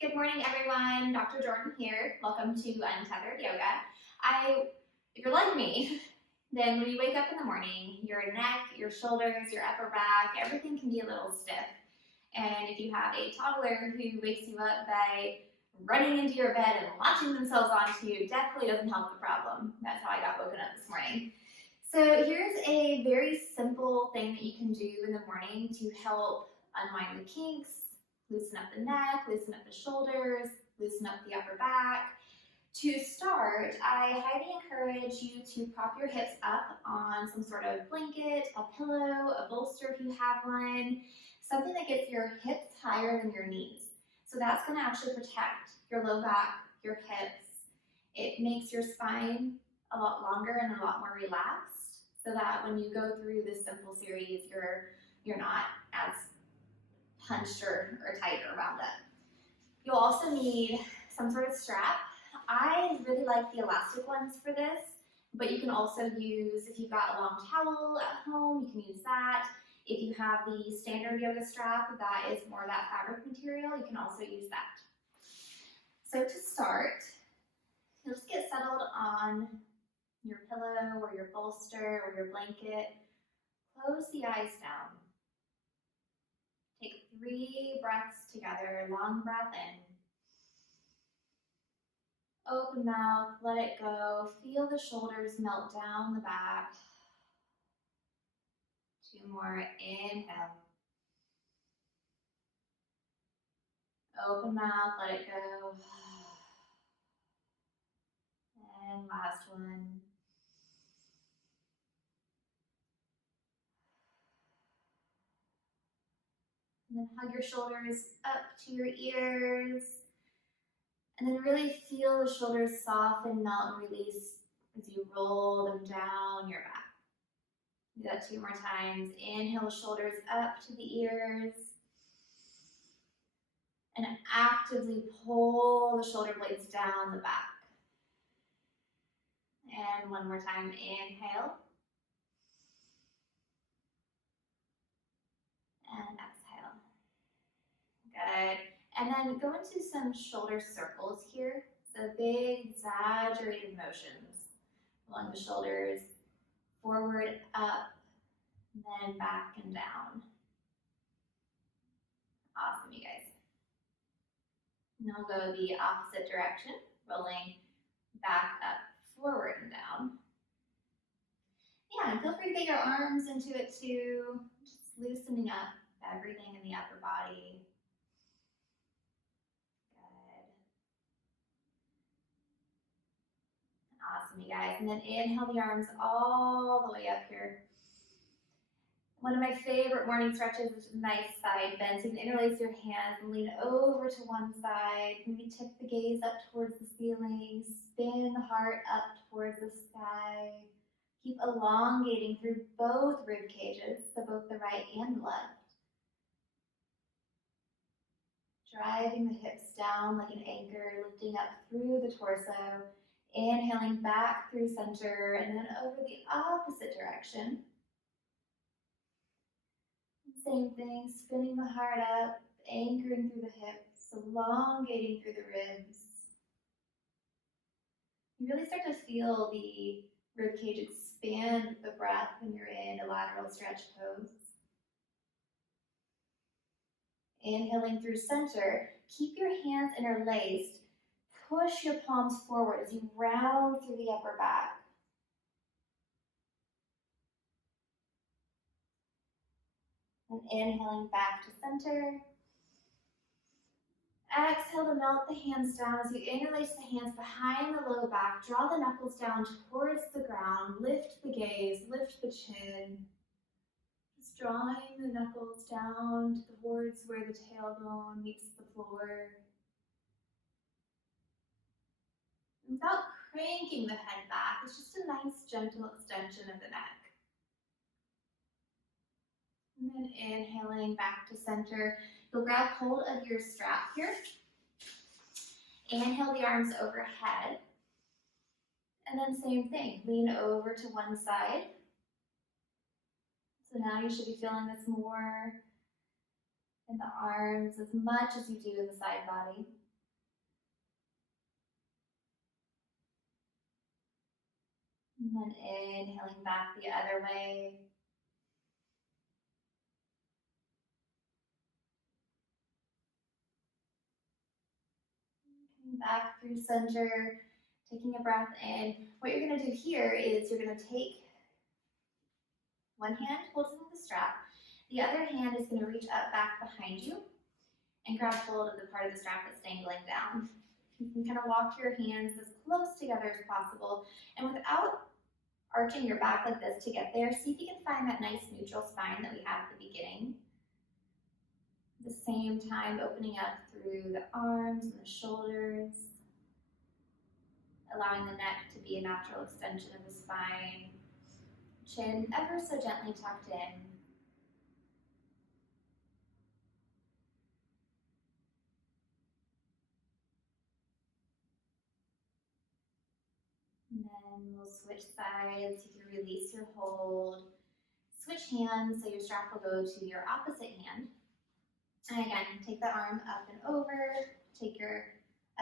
Good morning, everyone. Dr. Jordan here. Welcome to Untethered Yoga. If you're like me, then when you wake up in the morning, your neck, your shoulders, your upper back, everything can be a little stiff. And if you have a toddler who wakes you up by running into your bed and launching themselves onto you, definitely doesn't help the problem. That's how I got woken up this morning. So here's a very simple thing that you can do in the morning to help unwind the kinks, loosen up the neck, loosen up the shoulders, loosen up the upper back. To start, I highly encourage you to prop your hips up on some sort of blanket, a pillow, a bolster if you have one, something that gets your hips higher than your knees. So that's going to actually protect your low back, your hips. It makes your spine a lot longer and a lot more relaxed so that when you go through this simple series, you're not as hunched or tight around it. You'll also need some sort of strap. I really like the elastic ones for this, but you can also use, if you've got a long towel at home, you can use that. If you have the standard yoga strap that is more that fabric material, you can also use that. So to start, you'll just get settled on your pillow or your bolster or your blanket. Close the eyes down. Take 3 breaths together, long breath in. Open mouth, let it go. Feel the shoulders melt down the back. 2 more, inhale. Open mouth, let it go. And last one. And then hug your shoulders up to your ears. And then really feel the shoulders soften, melt, and release as you roll them down your back. Do that 2 more times. Inhale, shoulders up to the ears. And actively pull the shoulder blades down the back. And 1 more time, inhale. And exhale. Good. And then go into some shoulder circles here. So big, exaggerated motions along the shoulders, forward, up, then back and down. Awesome, you guys. Now we'll go the opposite direction, rolling back up, forward and down. Yeah, and feel free to get your arms into it too, just loosening up everything in the upper body. Good. Awesome, you guys. And then inhale the arms all the way up here. One of my favorite morning stretches is a nice side bend. So you can interlace your hands and lean over to one side. Maybe tip the gaze up towards the ceiling. Spin the heart up towards the sky. Keep elongating through both rib cages, so both the right and the left. Driving the hips down like an anchor, lifting up through the torso. Inhaling back through center and then over the opposite direction. Same thing, spinning the heart up, anchoring through the hips, elongating through the ribs. You really start to feel the rib cage expand with the breath when you're in a lateral stretch pose. Inhaling through center, keep your hands interlaced. Push your palms forward as you round through the upper back. And inhaling back to center. Exhale to melt the hands down as you interlace the hands behind the low back. Draw the knuckles down towards the ground. Lift the gaze, lift the chin. Just drawing the knuckles down towards where the tailbone meets the floor. Without cranking the head back, it's just a nice gentle extension of the neck. And then inhaling back to center. You'll grab hold of your strap here. Inhale the arms overhead. And then same thing, lean over to one side. So now you should be feeling this more in the arms as much as you do in the side body. And then inhaling back the other way. Coming back through center, taking a breath in. What you're gonna do here is you're gonna take one hand holding the strap, the other hand is gonna reach up back behind you and grab hold of the part of the strap that's dangling down. You can kind of walk your hands as close together as possible, and without arching your back like this to get there, see if you can find that nice neutral spine that we had at the beginning. At the same time, opening up through the arms and the shoulders, allowing the neck to be a natural extension of the spine. Chin ever so gently tucked in. And then we'll switch sides. You can release your hold. Switch hands, so your strap will go to your opposite hand. And again, take the arm up and over. Take your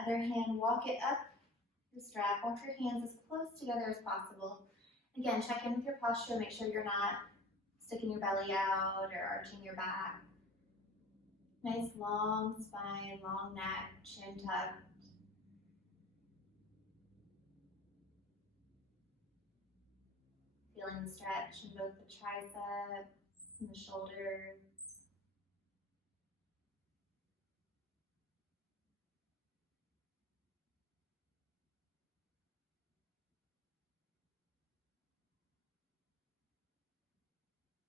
other hand, walk it up the strap. Walk your hands as close together as possible. Again, check in with your posture. Make sure you're not sticking your belly out or arching your back. Nice long spine, long neck, chin tucked. Feeling the stretch in both the triceps and the shoulders.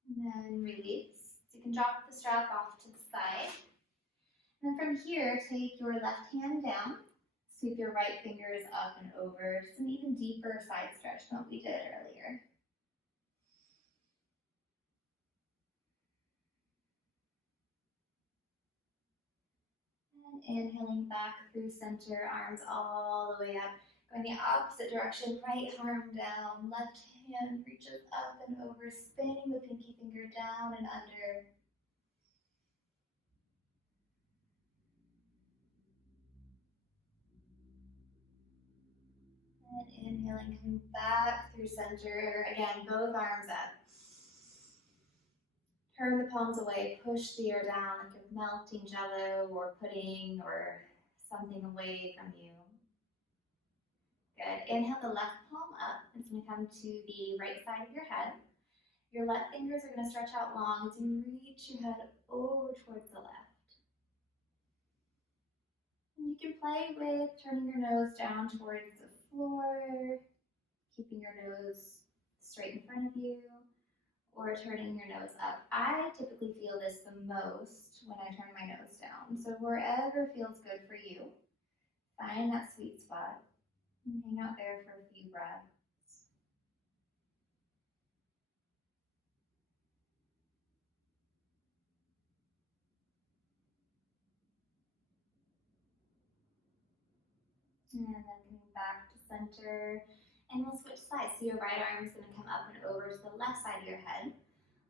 And then release. So you can drop the strap off to the side. And then from here, take your left hand down. Sweep your right fingers up and over. Just an even deeper side stretch than what we did earlier. And inhaling back through center, arms all the way up. Going the opposite direction, right arm down, left hand reaches up and over, spinning the pinky finger down and under. And inhaling, coming back through center. Again, both arms up. Turn the palms away, push the air down like you're melting jello or pudding or something away from you. Good. Inhale the left palm up. It's going to come to the right side of your head. Your left fingers are going to stretch out long as you reach your head over towards the left. And you can play with turning your nose down towards the floor, keeping your nose straight in front of you, or turning your nose up. I typically feel this the most when I turn my nose down. So wherever feels good for you, find that sweet spot and hang out there for a few breaths. And then coming back to center, and we'll switch sides. So your right arm is going to come up and over to the left side of your head.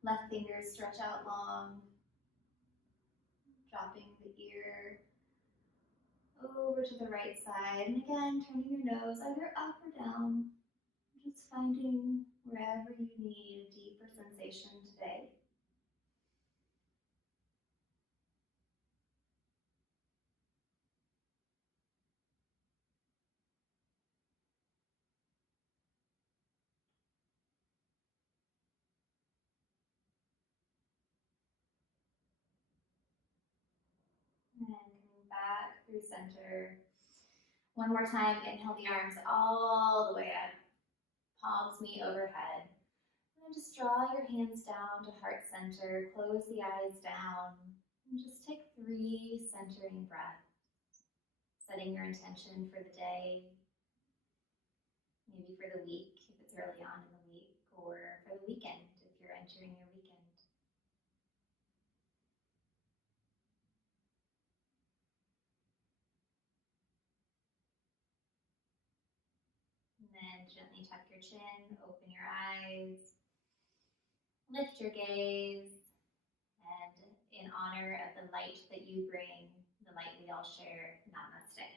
Left fingers stretch out long, dropping the ear over to the right side. And again, turning your nose either up or down, just finding wherever you need a deeper sensation today. And coming back through center. One more time, inhale the arms all the way up, palms meet overhead. And just draw your hands down to heart center, close the eyes down, and just take 3 centering breaths, setting your intention for the day, maybe for the week if it's early on in the week, or for the weekend if you're entering your weekend. And then gently tuck your chin, open your eyes, lift your gaze, and in honor of the light that you bring, the light we all share, namaste.